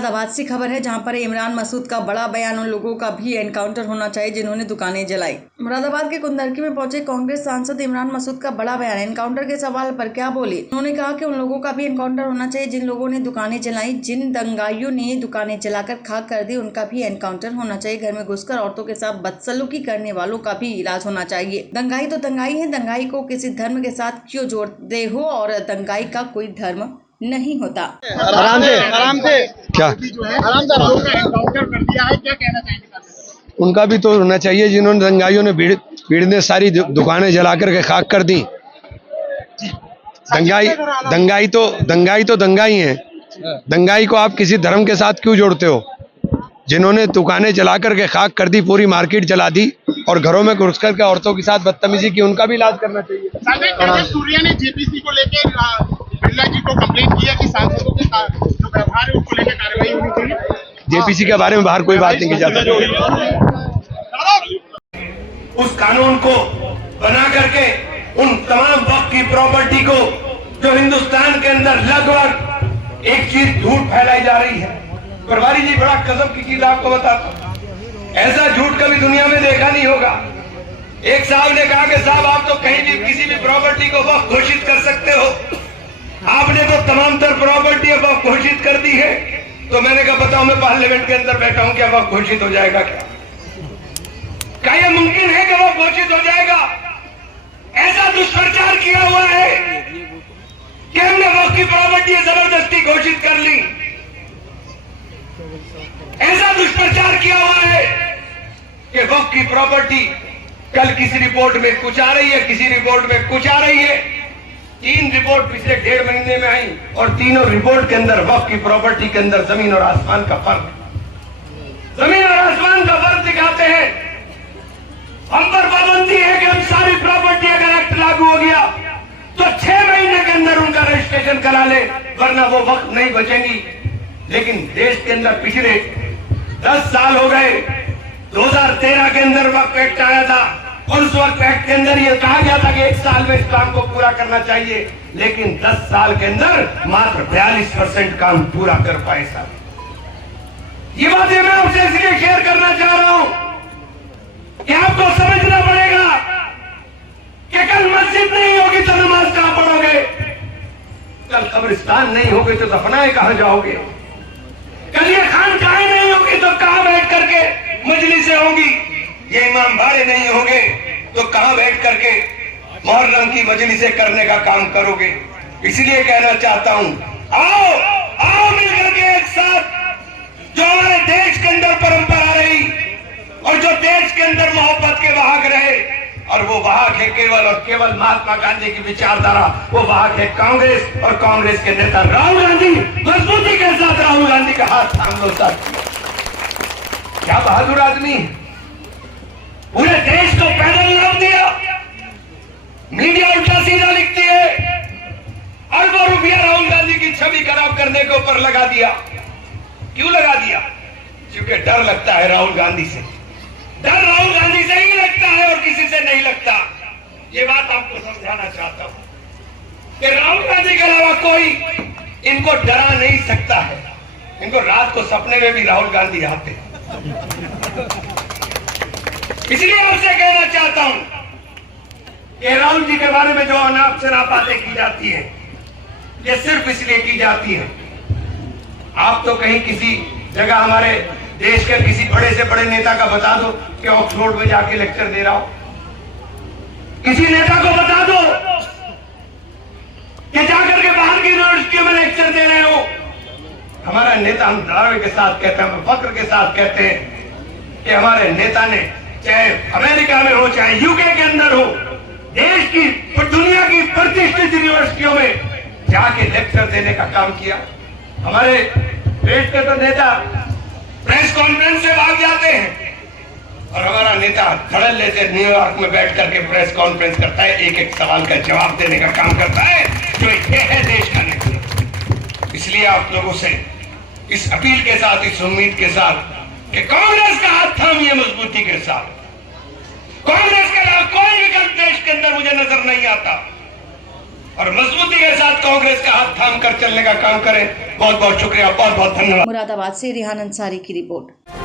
मुरादाबाद से खबर है जहां पर इमरान मसूद का बड़ा बयान, उन लोगों का भी एनकाउंटर होना चाहिए जिन्होंने दुकानें जलाई। मुरादाबाद के कुंदरकी में पहुंचे कांग्रेस सांसद इमरान मसूद का बड़ा बयान। एनकाउंटर के सवाल पर क्या बोले, उन्होंने कहा कि उन लोगों का भी एनकाउंटर होना चाहिए जिन लोगों ने दुकानें जलाई। जिन दंगाइयों ने दुकानें जलाकर खाक कर दी उनका भी एनकाउंटर होना चाहिए। घर में घुसकर औरतों के साथ बदसलूकी करने वालों का भी इलाज होना चाहिए। दंगाई तो दंगाई है, दंगाई को किसी धर्म के साथ क्यों जोड़ते हो, और दंगाई का कोई धर्म नहीं होता। आराम से क्या आराम से लोगों का एनकाउंटर कर दिया है, क्या कहना चाहेंगे? उनका भी तो होना चाहिए जिन्होंने दंगाइयों ने भीड़ ने सारी दुकानें जला करके खाक कर दी। दंगाई तो दंगाई है। दंगाई को आप किसी धर्म के साथ क्यों जोड़ते हो? जिन्होंने दुकानें जला करके खाक कर दी, पूरी मार्केट जला दी और घरों में घुस करके औरतों के साथ बदतमीजी की, उनका भी इलाज करना चाहिए। सूर्या ने जेपीसी को लेकर बिरला जी को कंप्लेंट किया कि सांसदों के जो व्यवहार है उसको लेकर कार्रवाई होनी चाहिए। जेपीसी के बारे में बाहर कोई बात नहीं की जाती। उस कानून को बना करके उन तमाम वक्त की प्रॉपर्टी को, जो हिंदुस्तान के अंदर लगभग एक चीज झूठ फैलाई जा रही है। प्रभारी जी, बड़ा कसम की चीज आपको बताता हूं, ऐसा झूठ कभी दुनिया में देखा नहीं होगा। एक साहब ने कहा कि साहब आप तो कहीं भी किसी भी प्रॉपर्टी को वक्त घोषित कर सकते हो, आपने तो तमाम तर प्रॉपर्टी वक्त घोषित कर दी है। तो मैंने कहा बताओ, मैं पार्लियामेंट के अंदर बैठा हूं, क्या वक्त घोषित हो जाएगा? क्या यह मुमकिन है कि वक्त घोषित हो जाएगा? ऐसा दुष्प्रचार किया हुआ है कि हमने वक्त की प्रॉपर्टी जबरदस्ती घोषित कर ली। ऐसा दुष्प्रचार किया हुआ है कि वक्त की प्रॉपर्टी कल किसी रिपोर्ट में कुछ आ रही है, किसी रिपोर्ट में कुछ आ रही है। 3 रिपोर्ट पिछले 1.5 महीने में आई और तीनों रिपोर्ट के अंदर वक्त की प्रॉपर्टी के अंदर जमीन और आसमान का फर्क, जमीन और आसमान का फर्क दिखाते हैं। हम पर पाबंदी है कि हम सारी प्रॉपर्टी, अगर एक्ट लागू हो गया तो 6 महीने के अंदर उनका रजिस्ट्रेशन करा ले, वरना वो वक्त नहीं बचेंगी। लेकिन देश के अंदर पिछले 10 साल हो गए। 2013 के अंदर वक्त एक्ट आया था और उस वक्त एक्ट के अंदर यह कहा गया था कि 1 साल में इस काम को पूरा करना चाहिए, लेकिन 10 साल के अंदर मात्र 42% काम पूरा कर पाए साहब। ये बातें मैं आपसे इसलिए शेयर करना चाह रहा हूं कि आपको समझना पड़ेगा कि कल मस्जिद नहीं होगी तो नमाज कहां पढ़ोगे, कल कब्रिस्तान नहीं होगी तो दफनाएं कहां जाओगे, कल ये खानकाहें नहीं होगी तो कहां बैठ करके मजलिसें होंगी, ये इमाम बाड़े नहीं होंगे तो कहां बैठ करके मुहर्रम की मजलिसें करने का काम करोगे। इसलिए कहना चाहता हूं, आओ मिलकर के एक साथ जो हमारे देश के अंदर परंपरा रही और जो देश के अंदर मोहब्बत के वाहक रहे, और वो वाहक है केवल और केवल महात्मा गांधी की विचारधारा, वो वाहक है कांग्रेस और कांग्रेस के नेता राहुल गांधी। मजबूती के साथ राहुल गांधी का हाथ थाम लो सर। क्या बहादुर आदमी, पूरे देश को पैदल नाम दिया। मीडिया उल्टा सीधा लिखती है, अरबों रुपया राहुल गांधी की छवि खराब करने के ऊपर लगा दिया। क्यों लगा दिया? क्योंकि डर लगता है राहुल गांधी से। डर राहुल गांधी से ही लगता है और किसी से नहीं लगता। ये बात आपको समझाना चाहता हूं कि राहुल गांधी के अलावा कोई इनको डरा नहीं सकता है। इनको रात को सपने में भी राहुल गांधी आते हैं। इसलिए आपसे कहना चाहता हूं कि राहुल जी के बारे में जो अनाप शनाप बातें की जाती है, ये सिर्फ इसलिए की जाती है। आप तो कहीं किसी जगह हमारे देश के किसी बड़े से बड़े नेता का बता दो कि ऑक्सफोर्ड में जाके लेक्चर दे रहा हो, किसी नेता को बता दो कि जाकर के बाहर की यूनिवर्सिटियों में लेक्चर दे रहे हो। हमारा नेता, हम दावे के साथ कहते हैं, हम फक्र के साथ कहते हैं कि हमारे नेता ने चाहे अमेरिका में हो चाहे यूके के अंदर हो, देश की दुनिया की प्रतिष्ठित यूनिवर्सिटियों में जाके लेक्चर देने का काम किया। हमारे देश के तो नेता प्रेस कॉन्फ्रेंस से भाग जाते हैं और हमारा नेता धड़ल्ले से न्यूयॉर्क में बैठ करके प्रेस कॉन्फ्रेंस करता है, एक एक सवाल का जवाब देने का काम करता है, जो ये है देश का नेता। इसलिए आप लोगों से इस अपील के साथ, इस उम्मीद के साथ कि कांग्रेस का हाथ थामिए मजबूती के साथ। कांग्रेस के अलावा कोई विकल्प देश के अंदर मुझे नजर नहीं आता। और मजबूती के साथ कांग्रेस का हाथ थाम कर चलने का काम करें। बहुत बहुत शुक्रिया, बहुत बहुत धन्यवाद। मुरादाबाद से रिहान अंसारी की रिपोर्ट।